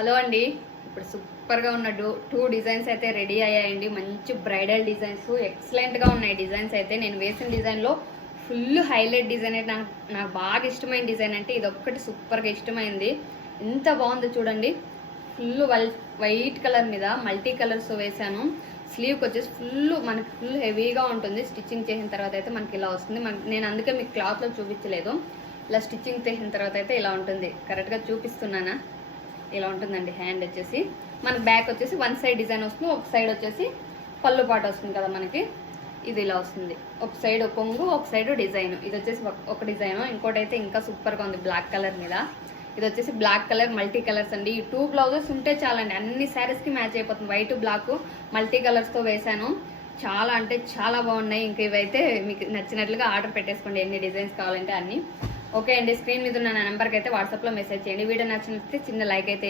Hello అండి, ఇప్పుడు సూపర్గా ఉన్న టూ డిజైన్స్ అయితే రెడీ అయ్యాయండి. మంచి బ్రైడల్ డిజైన్స్, ఎక్సలెంట్గా ఉన్నాయి డిజైన్స్ అయితే. నేను వేసిన డిజైన్లో ఫుల్ హైలైట్ డిజైన్ అయితే నాకు బాగా ఇష్టమైన డిజైన్ అంటే ఇది ఒక్కటి సూపర్గా ఇష్టమైంది. ఎంత బాగుందో చూడండి. ఫుల్ వైట్ కలర్ మీద మల్టీ కలర్స్ వేసాను. స్లీవ్కి వచ్చేసి మనకి ఫుల్ హెవీగా ఉంటుంది. స్టిచ్చింగ్ చేసిన తర్వాత అయితే మనకి ఇలా వస్తుంది. నేను అందుకే మీకు క్లాత్లో చూపించలేదు. ఇలా స్టిచ్చింగ్ చేసిన తర్వాత అయితే ఇలా ఉంటుంది. కరెక్ట్గా చూపిస్తున్నానా? ఇలా ఉంటుందండి. హ్యాండ్ వచ్చేసి మనకి బ్యాక్ వచ్చేసి వన్ సైడ్ డిజైన్ వస్తుంది, ఒక సైడ్ వచ్చేసి పళ్ళు పాట వస్తుంది కదా మనకి. ఇది ఇలా వస్తుంది. ఒక సైడ్ కొంగు, ఒక సైడ్ డిజైన్. ఇది వచ్చేసి ఒక డిజైన్. ఇంకోటి అయితే ఇంకా సూపర్గా ఉంది బ్లాక్ కలర్ మీద. ఇది వచ్చేసి బ్లాక్ కలర్ మల్టీ కలర్స్ అండి. ఈ 2 బ్లౌజెస్ ఉంటే చాలండి, అన్ని శారీస్కి మ్యాచ్ అయిపోతుంది. వైట్ బ్లాక్ మల్టీ కలర్స్తో వేశాను. చాలా అంటే చాలా బాగున్నాయి. ఇంకా ఇవైతే మీకు నచ్చినట్లుగా ఆర్డర్ పెట్టేసుకోండి, ఎన్ని డిజైన్స్ కావాలంటే అన్ని. ఓకే అండి, స్క్రీన్ మీద ఉన్న నా నెంబర్కి అయితే వాట్సాప్లో మెసేజ్ చేయండి. వీడియో నచ్చినట్లయితే చిన్న లైక్ అయితే